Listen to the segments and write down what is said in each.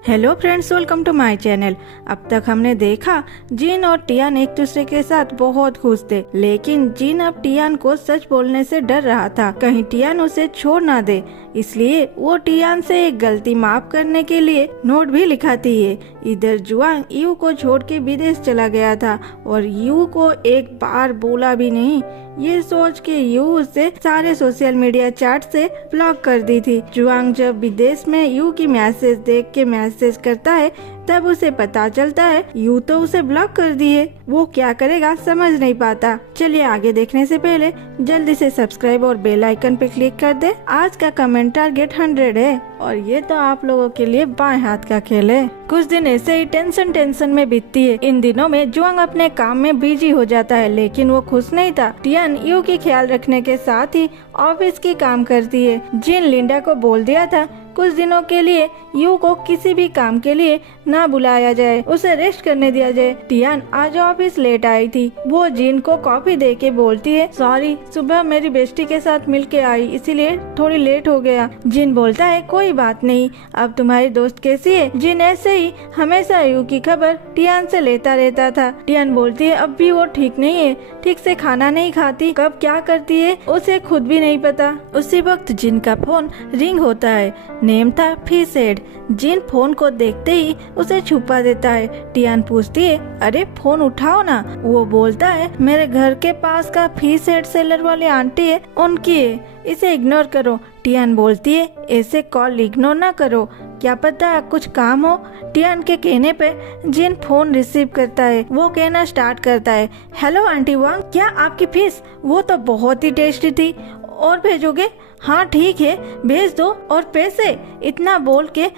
Hello friends, welcome to my channel. अब तक हमने देखा जिन और टियान एक दूसरे के साथ बहुत खुश थे, लेकिन जिन अब टियान को सच बोलने से डर रहा था, कहीं टियान उसे छोड़ ना दे। इसलिए वो टियान से एक गलती माफ करने के लिए नोट भी लिखाती है। इधर जुआंग यू को छोड़ के विदेश चला गया था और यू को एक बार बोला भी नहीं। ये सोच के यू उसे सारे सोशल मीडिया चैट से ब्लॉक कर दी थी। जुआंग जब विदेश में यू की मैसेज देख के मैसेज करता है, तब उसे पता चलता है यू तो उसे ब्लॉक कर दिए। वो क्या करेगा समझ नहीं पाता। चलिए आगे देखने से पहले जल्दी से सब्सक्राइब और बेल आइकन पे क्लिक कर दे। आज का कमेंट टारगेट 100 है और ये तो आप लोगों के लिए बाएं हाथ का खेल है। कुछ दिन ऐसे ही टेंशन में बीतती है। इन दिनों में जुआंग अपने काम में बिजी हो जाता है, लेकिन वो खुश नहीं था। टियान यू की ख्याल रखने के साथ ही ऑफिस की काम करती है। जिन लिंडा को बोल दिया था कुछ दिनों के लिए यू को किसी भी काम के लिए ना बुलाया जाए, उसे रेस्ट करने दिया जाए। टियान आज ऑफिस लेट आई थी। वो जिन को कॉफी दे के बोलती है, सॉरी सुबह मेरी बेस्टी के साथ मिल के आई, इसीलिए थोड़ी लेट हो गया। जिन बोलता है कोई बात नहीं, अब तुम्हारी दोस्त कैसी है? जिन ऐसे ही हमेशा यू की खबर टियान से लेता रहता था। टियान बोलती है अब भी वो ठीक नहीं है, ठीक से खाना नहीं खाती, कब क्या करती है उसे खुद भी नहीं पता। उसी वक्त जिन का फोन रिंग होता है। नेम था फीसेड। जिन फोन को देखते ही उसे छुपा देता है। टियान पूछती है अरे फोन उठाओ ना। वो बोलता है मेरे घर के पास का फीसेड सेलर वाली आंटी है, उनकी है, इसे इग्नोर करो। टियान बोलती है ऐसे कॉल इग्नोर ना करो, क्या पता कुछ काम हो। टियान के कहने पे जिन फोन रिसीव करता है। वो कहना स्टार्ट करता है, हेलो आंटी वांग, क्या आपकी फिश वो तो बहुत ही टेस्टी थी, और भेजोगे? हाँ ठीक है भेज दो, और पैसे? इतना बोल के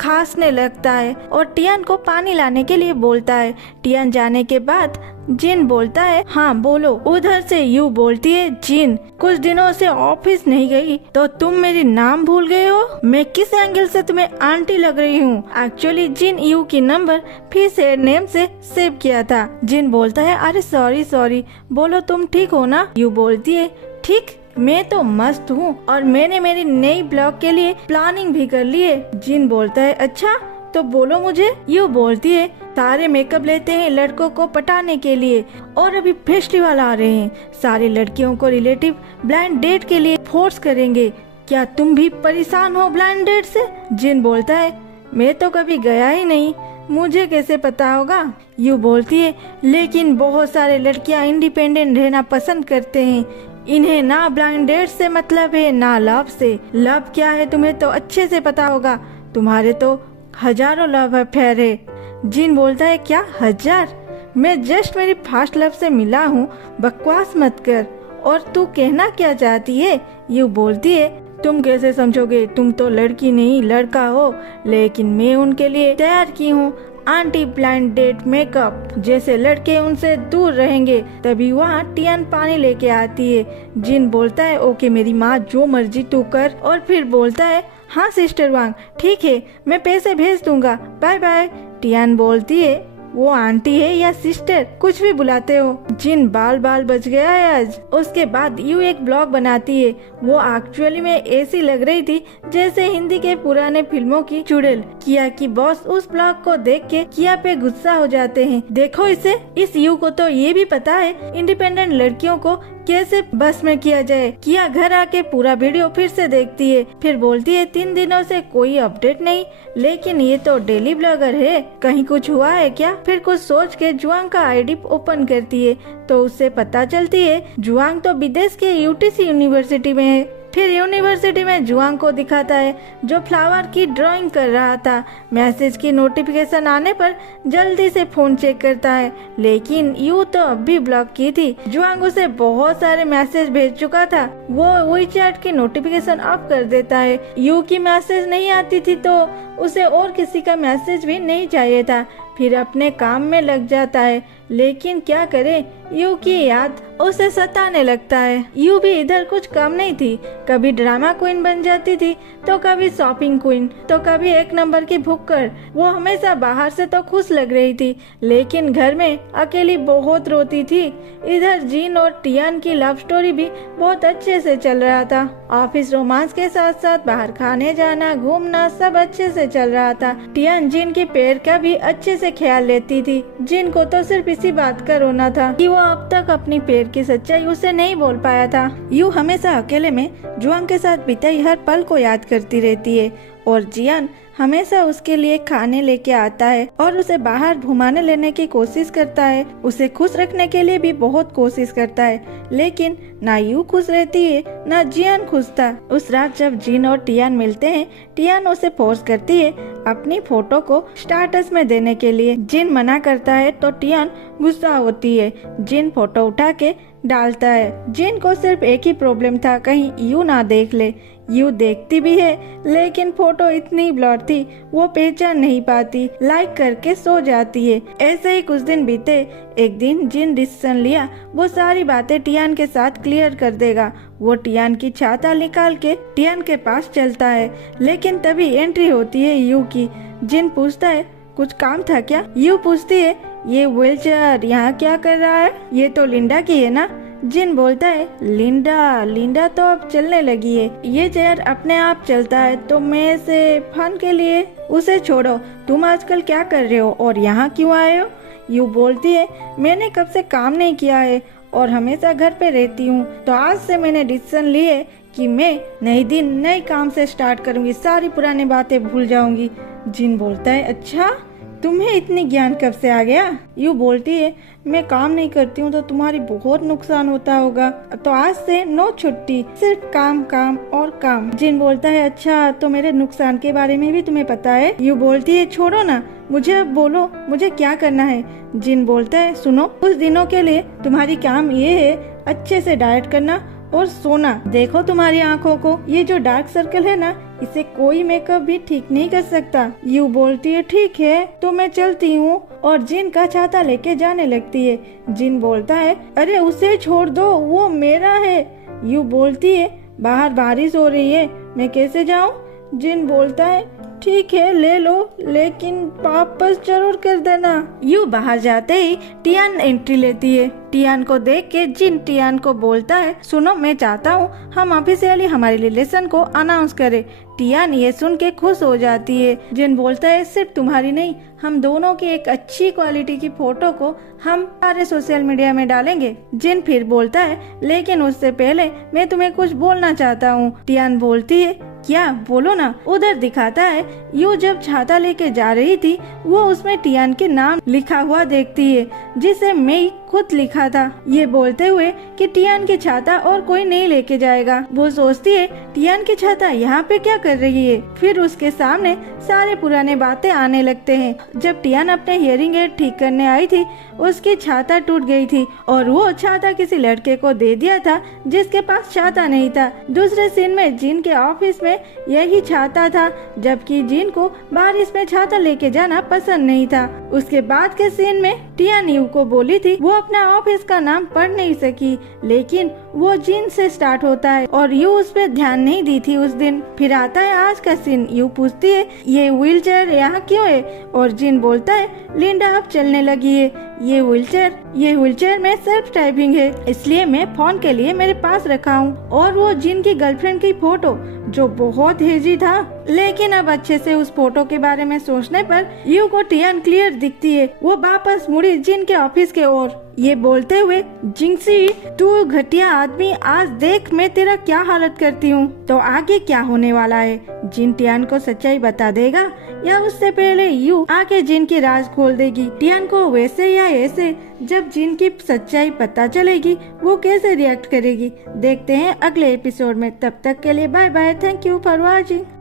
खांसने लगता है और टियान को पानी लाने के लिए बोलता है। टियान जाने के बाद जिन बोलता है हाँ बोलो। उधर से यू बोलती है जिन कुछ दिनों से ऑफिस नहीं गई तो तुम मेरी नाम भूल गए हो? मैं किस एंगल से तुम्हें आंटी लग रही हूँ? एक्चुअली जिन यू की नंबर फिर से नेम से सेव किया था। जिन बोलता है अरे सॉरी, बोलो तुम ठीक हो ना? यू बोलती है ठीक, मैं तो मस्त हूँ और मैंने मेरी नई ब्लॉग के लिए प्लानिंग भी कर ली है। जिन बोलता है अच्छा तो बोलो मुझे। यू बोलती है सारे मेकअप लेते हैं लड़कों को पटाने के लिए, और अभी फेस्टिवल आ रहे हैं, सारी लड़कियों को रिलेटिव ब्लाइंड डेट के लिए फोर्स करेंगे, क्या तुम भी परेशान हो ब्लाइंड डेट से? जिन बोलता है मैं तो कभी गया ही नहीं, मुझे कैसे पता होगा? यू बोलती है लेकिन बहुत सारे लड़कियां इंडिपेंडेंट रहना पसंद करते हैं, इन्हें ना ब्लाइंड डेट से मतलब है ना लव से। लव क्या है तुम्हें तो अच्छे से पता होगा, तुम्हारे तो हजारों लव अफेयर है। जिन बोलता है क्या 1000? मैं जस्ट मेरी फर्स्ट लव से मिला हूँ, बकवास मत कर। और तू कहना क्या चाहती है? यू बोलती है तुम कैसे समझोगे, तुम तो लड़की नहीं लड़का हो, लेकिन मैं उनके लिए तैयार की हूँ आंटी ब्लाइंड डेट मेकअप, जैसे लड़के उनसे दूर रहेंगे। तभी वहाँ टियान पानी लेके आती है। जिन बोलता है ओके मेरी माँ जो मर्जी तू कर, और फिर बोलता है हाँ सिस्टर वांग ठीक है मैं पैसे भेज दूंगा, बाय बाय। टियान बोलती है वो आंटी है या सिस्टर, कुछ भी बुलाते हो। जिन बाल बच गया है आज। उसके बाद यू एक ब्लॉग बनाती है। वो एक्चुअली में ऐसी लग रही थी जैसे हिंदी के पुराने फिल्मों की चुड़ैल। किया की बॉस उस ब्लॉग को देख के किया पे गुस्सा हो जाते हैं। देखो इसे, इस यू को तो ये भी पता है इंडिपेंडेंट लड़कियों को कैसे बस में किया जाए। किया घर आके पूरा वीडियो फिर से देखती है, फिर बोलती है 3 दिनों से कोई अपडेट नहीं, लेकिन ये तो डेली ब्लॉगर है, कहीं कुछ हुआ है क्या? फिर कुछ सोच के जुआंग का आईडी ओपन करती है तो उससे पता चलती है जुआंग तो विदेश के यूटीसी यूनिवर्सिटी में है। फिर यूनिवर्सिटी में जुआंग को दिखाता है जो फ्लावर की ड्राइंग कर रहा था। मैसेज की नोटिफिकेशन आने पर जल्दी से फोन चेक करता है, लेकिन यू तो अब भी ब्लॉक की थी। जुआंग उसे बहुत सारे मैसेज भेज चुका था। वो वही चैट की नोटिफिकेशन ऑफ कर देता है। यू की मैसेज नहीं आती थी तो उसे और किसी का मैसेज भी नहीं चाहिए था। फिर अपने काम में लग जाता है, लेकिन क्या करे यू की याद उसे सताने लगता है। यू भी इधर कुछ कम नहीं थी, कभी ड्रामा क्वीन बन जाती थी तो कभी शॉपिंग क्वीन तो कभी 1 नंबर की भुक्कड़। वो हमेशा बाहर से तो खुश लग रही थी, लेकिन घर में अकेली बहुत रोती थी। इधर जिन और टियान की लव स्टोरी भी बहुत अच्छे से चल रहा था। ऑफिस रोमांस के साथ साथ बाहर खाने जाना, घूमना सब अच्छे से चल रहा था। टियान जिन के पैर का भी अच्छे से ख्याल लेती थी। जिन को तो सिर्फ इसी बात का रोना था कि वो अब तक अपनी पैर की सच्चाई उसे नहीं बोल पाया था। यू हमेशा अकेले में जुआंग के साथ बिताई हर पल को याद करती रहती है और जियान हमेशा उसके लिए खाने लेके आता है और उसे बाहर घुमाने लेने की कोशिश करता है। उसे खुश रखने के लिए भी बहुत कोशिश करता है, लेकिन ना यू खुश रहती है ना जियान खुश था। उस रात जब जिन और टियान मिलते हैं, टियान उसे फोर्स करती है अपनी फोटो को स्टाटस में देने के लिए। जिन मना करता है तो टियान गुस्सा होती है। जिन फोटो उठा के डालता है। जिन को सिर्फ एक ही प्रॉब्लम था, कहीं यू ना देख ले। यू देखती भी है, लेकिन फोटो इतनी ब्लर थी वो पहचान नहीं पाती, लाइक करके सो जाती है। ऐसे ही कुछ दिन बीते। एक दिन जिन डिसीजन लिया वो सारी बातें टियान के साथ क्लियर कर देगा। वो टियान की छाता निकाल के टियान के पास चलता है, लेकिन तभी एंट्री होती है यू की। जिन पूछता है कुछ काम था क्या? यू पूछती है ये व्हीलचेयर यहाँ क्या कर रहा है? ये तो लिंडा की है ना? जिन बोलता है लिंडा तो अब चलने लगी है। ये चेयर अपने आप चलता है तो मैं इसे फन के लिए। उसे छोड़ो, तुम आजकल क्या कर रहे हो और यहाँ क्यों आए हो? यू बोलती है मैंने कब से काम नहीं किया है और हमेशा घर पे रहती हूँ, तो आज से मैंने डिसीजन लिए कि मैं नई दिन नए काम से स्टार्ट करूँगी, सारी पुरानी बातें भूल जाऊंगी। जिन बोलता है अच्छा, तुम्हें इतनी ज्ञान कब से आ गया? यू बोलती है मैं काम नहीं करती हूँ तो तुम्हारी बहुत नुकसान होता होगा, तो आज से नो छुट्टी, सिर्फ काम काम और काम। जिन बोलता है अच्छा, तो मेरे नुकसान के बारे में भी तुम्हें पता है? यू बोलती है छोड़ो ना, मुझे अब बोलो मुझे क्या करना है? जिन बोलता है सुनो, कुछ दिनों के लिए तुम्हारी काम ये है अच्छे से डाइट करना और सोना। देखो तुम्हारी आँखों को, ये जो डार्क सर्कल है ना, इसे कोई मेकअप भी ठीक नहीं कर सकता। यू बोलती है ठीक है तो मैं चलती हूँ, और जिन का छाता लेके जाने लगती है। जिन बोलता है अरे उसे छोड़ दो, वो मेरा है। यू बोलती है बाहर बारिश हो रही है, मैं कैसे जाऊँ? जिन बोलता है ठीक है ले लो, लेकिन वापस जरूर कर देना। यू बाहर जाते ही टियान एंट्री लेती है। टियान को देख के जिन टियान को बोलता है सुनो, मैं चाहता हूँ हम ऑफिशियली हमारे रिलेशन को अनाउंस करें। टियान ये सुन के खुश हो जाती है। जिन बोलता है सिर्फ तुम्हारी नहीं, हम दोनों की एक अच्छी क्वालिटी की फोटो को हम सारे सोशल मीडिया में डालेंगे। जिन फिर बोलता है लेकिन उससे पहले मैं तुम्हें कुछ बोलना चाहता हूँ। टियान बोलती है क्या? बोलो ना। उधर दिखाता है यू जब छाता लेके जा रही थी वो उसमें टियान के नाम लिखा हुआ देखती है, जिसे मैं खुद लिखा था, ये बोलते हुए कि टियान की छाता और कोई नहीं लेके जाएगा। वो सोचती है टियान की छाता यहाँ पे क्या कर रही है। फिर उसके सामने सारे पुराने बातें आने लगते हैं। जब टियान अपने हियरिंग एड ठीक करने आई थी, उसकी छाता टूट गई थी और वो छाता किसी लड़के को दे दिया था जिसके पास छाता नहीं था। दूसरे सीन में जिन के ऑफिस में यही छाता था, जबकि जिन को बारिश में छाता लेके जाना पसंद नहीं था। उसके बाद के सीन में टियान यू को बोली थी वो अपना ऑफिस का नाम पढ़ नहीं सकी, लेकिन वो जिन से स्टार्ट होता है और यू उस पर ध्यान नहीं दी थी उस दिन। फिर आता है आज का सीन। यू पूछती है ये व्हीलचेयर यहाँ क्यों है, और जिन बोलता है लिंडा अब चलने लगी है। ये व्हीलचेयर में सेल्फ टाइपिंग है, इसलिए मैं फोन के लिए मेरे पास रखा हूँ। और वो जिन की गर्लफ्रेंड की फोटो जो बहुत हेजी था, लेकिन अब अच्छे से उस फोटो के बारे में सोचने पर यू को टियान क्लियर दिखती है। वो वापस मुड़ी जिन के ऑफिस के ओर, ये बोलते हुए जिंक्सी तू घटिया आदमी, आज देख मैं तेरा क्या हालत करती हूँ। तो आगे क्या होने वाला है? जिन टियान को सच्चाई बता देगा या उससे पहले यू आके जिन की राज खोल देगी? टियान को वैसे या ऐसे जब जिन की सच्चाई पता चलेगी वो कैसे रिएक्ट करेगी, देखते हैं अगले एपिसोड में। तब तक के लिए bye bye, thank you for watching.